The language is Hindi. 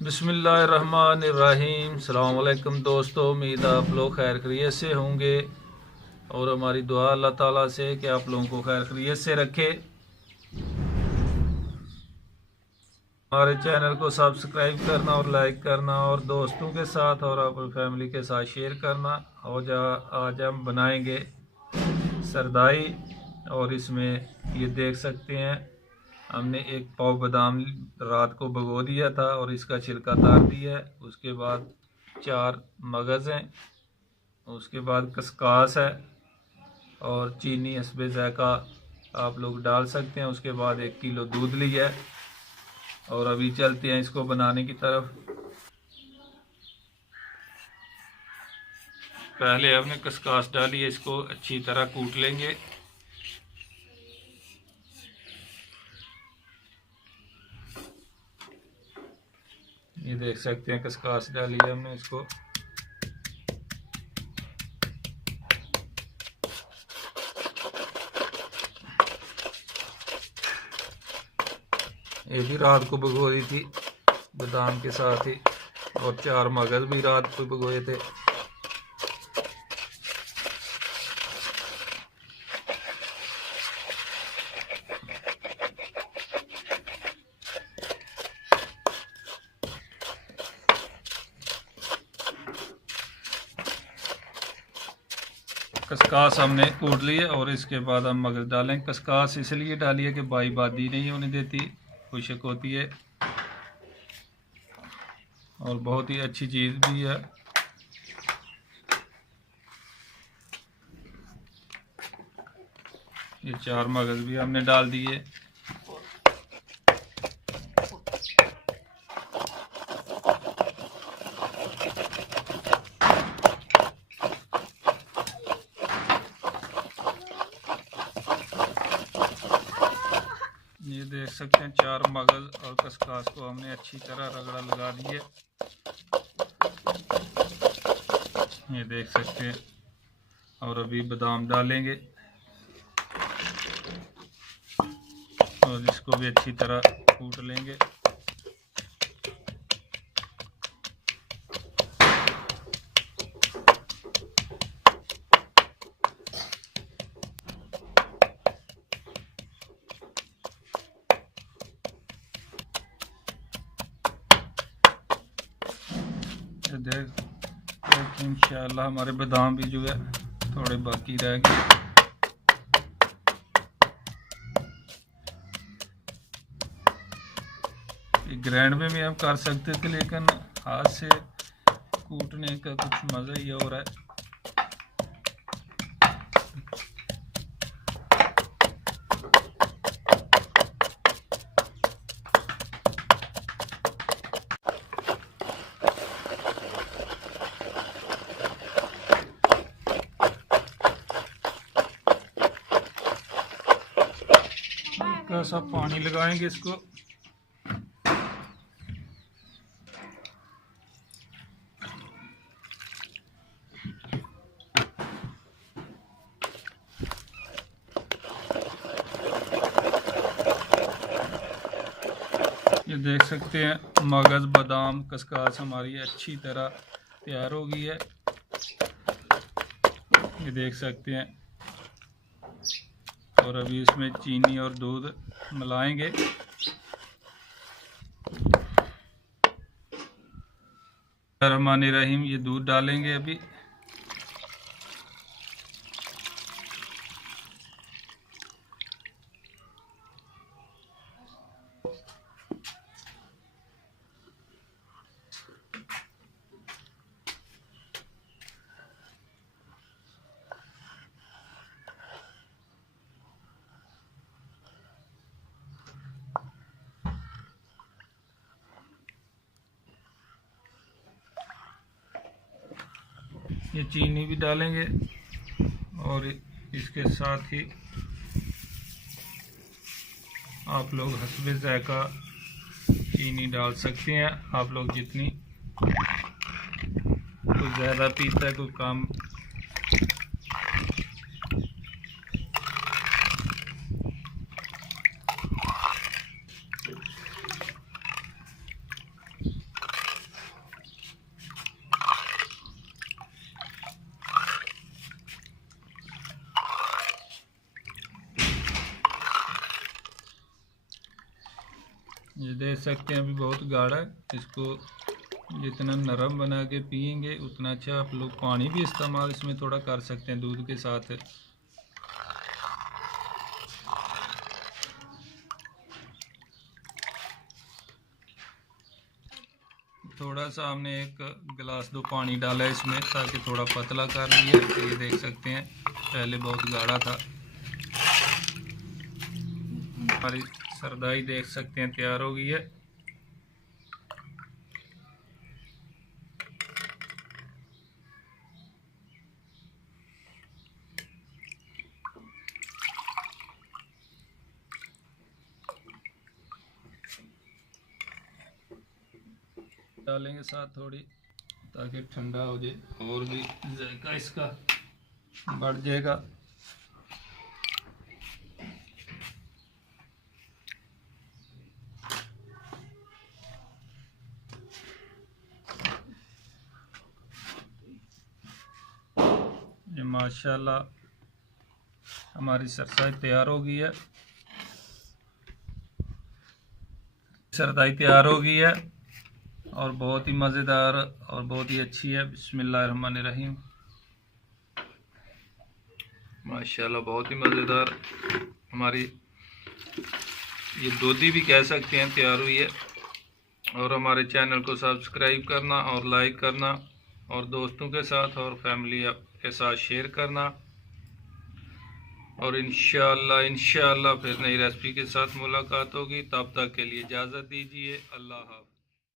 बिस्मिल्लाहिर्रहमानिर्रहीम। अस्सलाम वालेकुम दोस्तों, उम्मीद आप लोग खैर खैरियत से होंगे और हमारी दुआ अल्लाह ताला से कि आप लोगों को खैर खैरियत से रखे। हमारे चैनल को सब्सक्राइब करना और लाइक करना और दोस्तों के साथ और अपनी फैमिली के साथ शेयर करना। और आज हम बनाएंगे सरदाई और इसमें ये देख सकते हैं हमने एक पाव बादाम रात को भिगो दिया था और इसका छिलका उतार दिया है। उसके बाद 4 मगज़ हैं, उसके बाद खसकास है और चीनी हस्बे ज़ायक़ा आप लोग डाल सकते हैं। उसके बाद 1 किलो दूध लिया है और अभी चलते हैं इसको बनाने की तरफ। पहले हमने खसकास डाली है, इसको अच्छी तरह कूट लेंगे। ये देख सकते हैं खसकास डाली है हमने इसको। ये भी रात को भिगो दी थी बादाम के साथ ही और 4 मगज़ भी रात को भिगोए थे। खसकास हमने कूट लिए और इसके बाद हम मगज़ डालें। खसकास इसलिए डाली है कि बादी नहीं होने देती, खुशक होती है और बहुत ही अच्छी चीज़ भी है। ये 4 मगज़ भी हमने डाल दिए। ये देख सकते हैं 4 मगज़ और खसकास को हमने अच्छी तरह रगड़ा लगा दिए। ये देख सकते हैं और अभी बादाम डालेंगे और इसको भी अच्छी तरह कूट लेंगे। देख इंशाल्लाह हमारे बादाम भी जो है थोड़े बाकी रह गए। ग्राइंड में भी हम कर सकते थे लेकिन हाथ से कूटने का कुछ मज़ा ही और है। हल्का सा पानी लगाएंगे इसको। ये देख सकते हैं मगज़ बादाम खसकास हमारी अच्छी तरह तैयार हो गई है। ये देख सकते हैं और अभी इसमें चीनी और दूध मिलाएंगे। रहमानिर्रहीम, ये दूध डालेंगे अभी। ये चीनी भी डालेंगे और इसके साथ ही आप लोग हस्बे ज़ायक़ा चीनी डाल सकते हैं। आप लोग जितनी, कोई ज़्यादा पीता है कोई कम। देख सकते हैं अभी बहुत गाढ़ा है। इसको जितना नरम बना के पियेंगे उतना अच्छा। आप लोग पानी भी इस्तेमाल इसमें थोड़ा कर सकते हैं दूध के साथ। थोड़ा सा हमने एक गिलास 2 पानी डाला है इसमें ताकि थोड़ा पतला कर लिया। तो ये देख सकते हैं पहले बहुत गाढ़ा था। हमारी सरदाई देख सकते हैं तैयार हो गई है। डालेंगे साथ थोड़ी ताकि ठंडा हो जाए और भी जायका इसका बढ़ जाएगा। ये माशाल्लाह हमारी सरदाई तैयार हो गई है। सरदाई तैयार हो गई है और बहुत ही मज़ेदार और बहुत ही अच्छी है। बिस्मिल्लाहिर्रहमानिर्रहीम। माशाल्लाह बहुत ही मज़ेदार हमारी ये दूधी भी कह सकते हैं तैयार हुई है। और हमारे चैनल को सब्सक्राइब करना और लाइक करना और दोस्तों के साथ और फैमिली के साथ शेयर करना। और इंशाअल्लाह फिर नई रेसिपी के साथ मुलाकात होगी। तब तक के लिए इजाज़त दीजिए। अल्लाह हाफ़िज़।